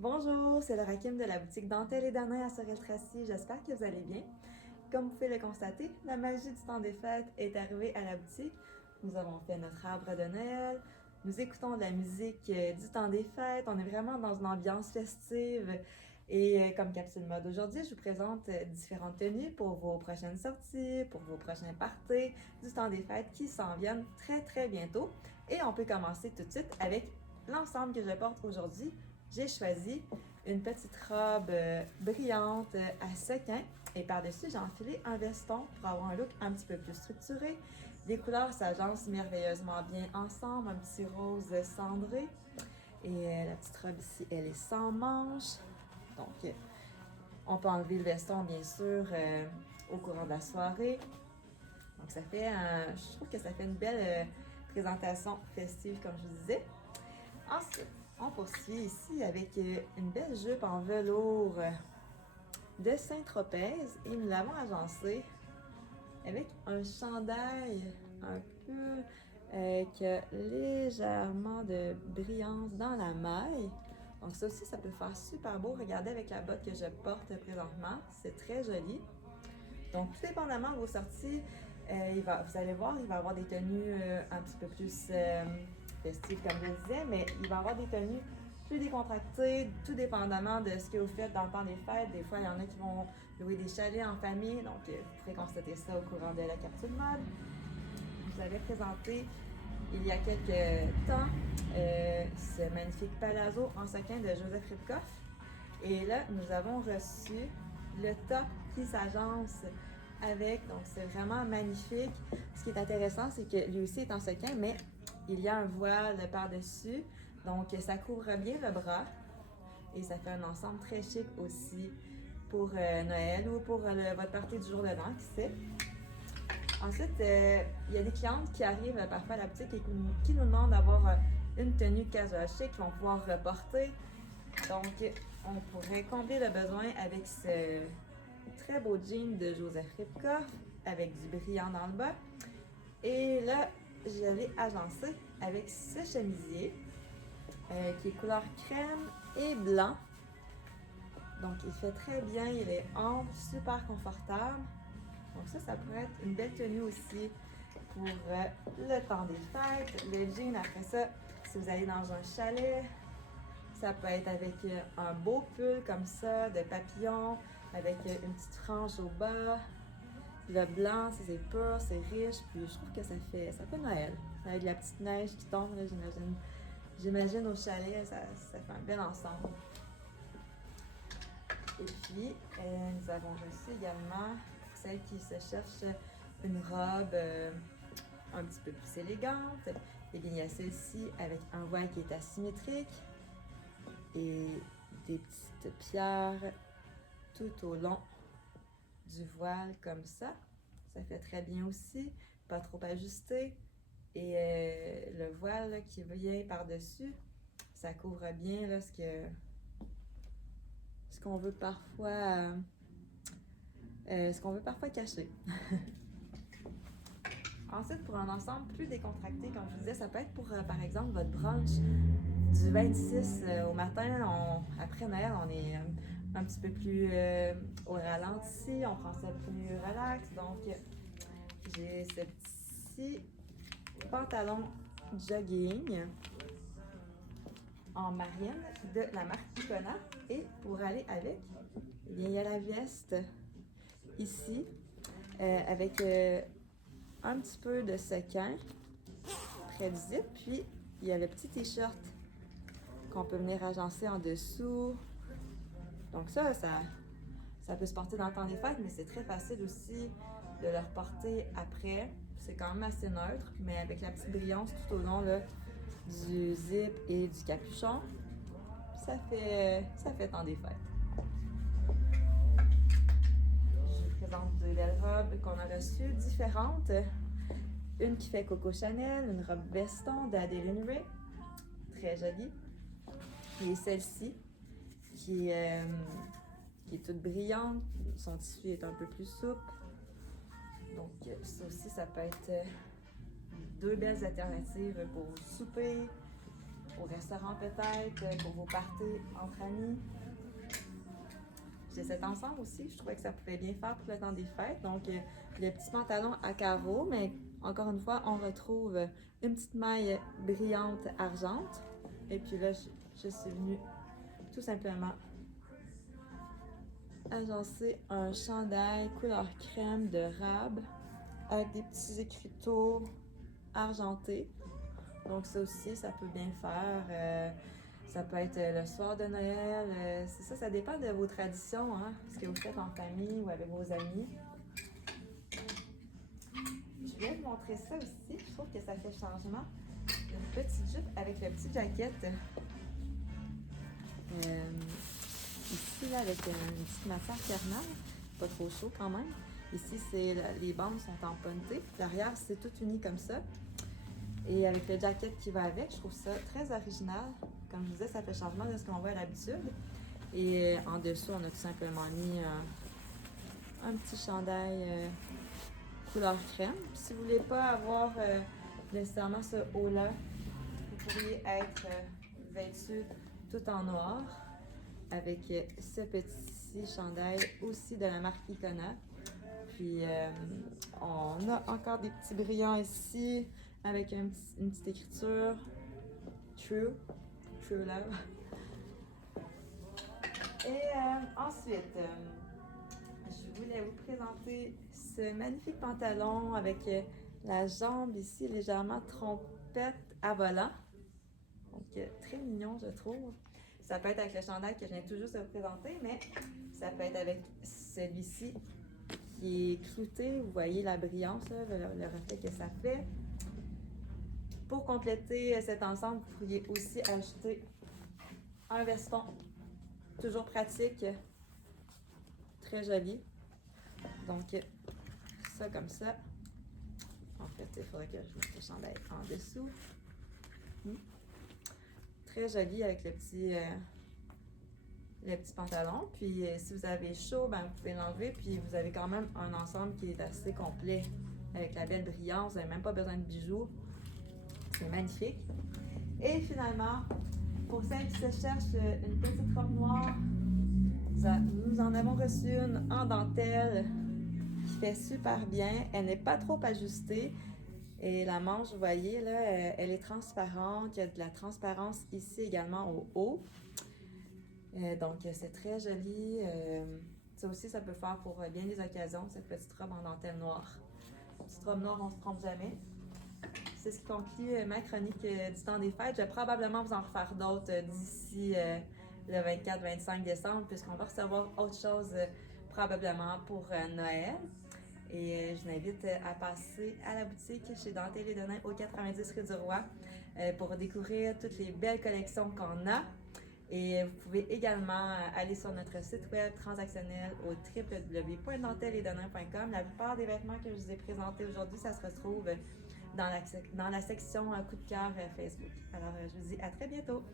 Bonjour, c'est Laura Kim de la boutique Dentelle et Danin à Sorel-Tracy. J'espère que vous allez bien. Comme vous pouvez le constater, la magie du temps des fêtes est arrivée à la boutique. Nous avons fait notre arbre de Noël. Nous écoutons de la musique du temps des fêtes. On est vraiment dans une ambiance festive. Et comme capsule mode aujourd'hui, je vous présente différentes tenues pour vos prochaines sorties, pour vos prochains parties du temps des fêtes qui s'en viennent très bientôt. Et on peut commencer tout de suite avec l'ensemble que je porte aujourd'hui. J'ai choisi une petite robe brillante à sequins et par-dessus, j'ai enfilé un veston pour avoir un look un petit peu plus structuré. Les couleurs s'agencent merveilleusement bien ensemble, un petit rose cendré. Et la petite robe ici, elle est sans manches. Donc, on peut enlever le veston, bien sûr, au courant de la soirée. Donc, je trouve que ça fait une belle présentation festive, comme je vous disais. Ensuite, on poursuit ici avec une belle jupe en velours de Saint-Tropez et nous l'avons agencée avec un chandail un peu qui a légèrement de brillance dans la maille. Donc ça aussi, ça peut faire super beau. Regardez avec la botte que je porte présentement, c'est très joli. Donc tout dépendamment de vos sorties, vous allez voir, il va y avoir des tenues un petit peu plus festives comme je le disais, mais il va y avoir des tenues plus décontractées, tout dépendamment de ce que vous faites dans le temps des fêtes. Des fois, il y en a qui vont louer des chalets en famille, donc vous pourrez constater ça au courant de la capsule mode. Je vous avais présenté il y a quelques temps ce magnifique palazzo en sequin de Joseph Ribkoff. Et là, nous avons reçu le top qui s'agence avec, donc c'est vraiment magnifique. Ce qui est intéressant, c'est que lui aussi est en sequin, mais il y a un voile par-dessus, donc ça couvre bien le bras et ça fait un ensemble très chic aussi pour Noël ou pour votre partie du jour de l'an, qui sait. Ensuite, il y a des clientes qui arrivent parfois à la boutique et qui nous demandent d'avoir une tenue casual chic qu'ils vont pouvoir reporter. Donc, on pourrait combler le besoin avec ce très beau jean de Joseph Ribkoff avec du brillant dans le bas. Et là, je l'ai agencé avec ce chemisier qui est couleur crème et blanc. Donc, il fait très bien, il est ample, super confortable. Donc ça pourrait être une belle tenue aussi pour le temps des fêtes. Le jean, après ça, si vous allez dans un chalet, ça peut être avec un beau pull comme ça, de papillon, avec une petite frange au bas. Le blanc, c'est pur, c'est riche, puis je trouve que ça fait Noël. Avec la petite neige qui tombe, là, j'imagine au chalet, ça fait un bel ensemble. Et puis, nous avons reçu également, pour celles qui se cherchent une robe un petit peu plus élégante, et bien il y a celle-ci avec un voile qui est asymétrique et des petites pierres tout au long du voile comme ça. Ça fait très bien aussi, pas trop ajusté. Et le voile là, qui vient par-dessus, ça couvre bien là, ce qu'on veut parfois cacher. Ensuite, pour un ensemble plus décontracté, comme je vous disais, ça peut être pour, par exemple, votre brunch du 26 au matin. Après Noël, on est un petit peu plus au ralenti, on prend ça plus relax. Donc, j'ai ce petit pantalon jogging en marine de la marque Icona. Et pour aller avec, eh bien, il y a la veste ici avec un petit peu de sequin près du zip. Puis, il y a le petit t-shirt qu'on peut venir agencer en dessous. Donc ça peut se porter dans le temps des fêtes, mais c'est très facile aussi de le reporter après. C'est quand même assez neutre, mais avec la petite brillance tout au long là, du zip et du capuchon, ça fait temps des fêtes. Je vous présente deux belles robes qu'on a reçues, différentes. Une qui fait Coco Chanel, une robe veston d'Adeline Ray, très jolie. Et celle-ci, qui est toute brillante. Son tissu est un peu plus souple. Donc ça aussi, ça peut être deux belles alternatives pour souper au restaurant peut-être, pour vos parties entre amis. J'ai cet ensemble aussi, je trouvais que ça pouvait bien faire pour le temps des fêtes. Donc, le petit pantalon à carreaux, mais encore une fois, on retrouve une petite maille brillante argente. Et puis là, je suis venue tout simplement agencer un chandail couleur crème de rab avec des petits écriteaux argentés. Donc ça aussi, ça peut bien faire. Ça peut être le soir de Noël. C'est ça, ça dépend de vos traditions, hein, ce que vous faites en famille ou avec vos amis. Je voulais vous montrer ça aussi. Je trouve que ça fait changement. Une petite jupe avec le petit jacket. Ici, là, avec une petite matière thermale, pas trop chaud quand même. Ici, les bandes sont en ponté. L'arrière, c'est tout uni comme ça. Et avec le jacket qui va avec, je trouve ça très original. Comme je disais, ça fait changement de ce qu'on voit à l'habitude. Et en dessous, on a tout simplement mis un petit chandail couleur crème. Puis, si vous ne voulez pas avoir nécessairement ce haut-là, vous pourriez être vêtu tout en noir avec ce petit chandail aussi de la marque Icona. Puis on a encore des petits brillants ici avec une petite écriture True Love. Et ensuite, je voulais vous présenter ce magnifique pantalon avec la jambe ici légèrement trompette à volant. Donc très mignon je trouve. Ça peut être avec le chandail que je viens tout juste de vous présenter, mais ça peut être avec celui-ci qui est clouté. Vous voyez la brillance, là, le reflet que ça fait. Pour compléter cet ensemble, vous pourriez aussi ajouter un veston, toujours pratique, très joli. Donc, ça comme ça. En fait, il faudrait que je mette le chandail en dessous. Très joli avec le petit pantalon. Puis, si vous avez chaud, ben, vous pouvez l'enlever. Puis, vous avez quand même un ensemble qui est assez complet avec la belle brillance. Vous n'avez même pas besoin de bijoux. C'est magnifique. Et finalement, pour celles qui se cherchent une petite robe noire, nous en avons reçu une en dentelle qui fait super bien. Elle n'est pas trop ajustée. Et la manche, vous voyez, là, elle est transparente. Il y a de la transparence ici également au haut. Donc, c'est très joli. Ça aussi, ça peut faire pour bien des occasions, cette petite robe en dentelle noire. Petite robe noire, on ne se trompe jamais. C'est ce qui conclut ma chronique du temps des fêtes. Je vais probablement vous en refaire d'autres d'ici le 24-25 décembre, puisqu'on va recevoir autre chose probablement pour Noël. Et je vous invite à passer à la boutique chez Dentelle et Denain au 90 rue du Roi pour découvrir toutes les belles collections qu'on a. Et vous pouvez également aller sur notre site web transactionnel au www.dentelleetdenain.com. La plupart des vêtements que je vous ai présentés aujourd'hui, ça se retrouve dans la section coup de cœur Facebook. Alors, je vous dis à très bientôt!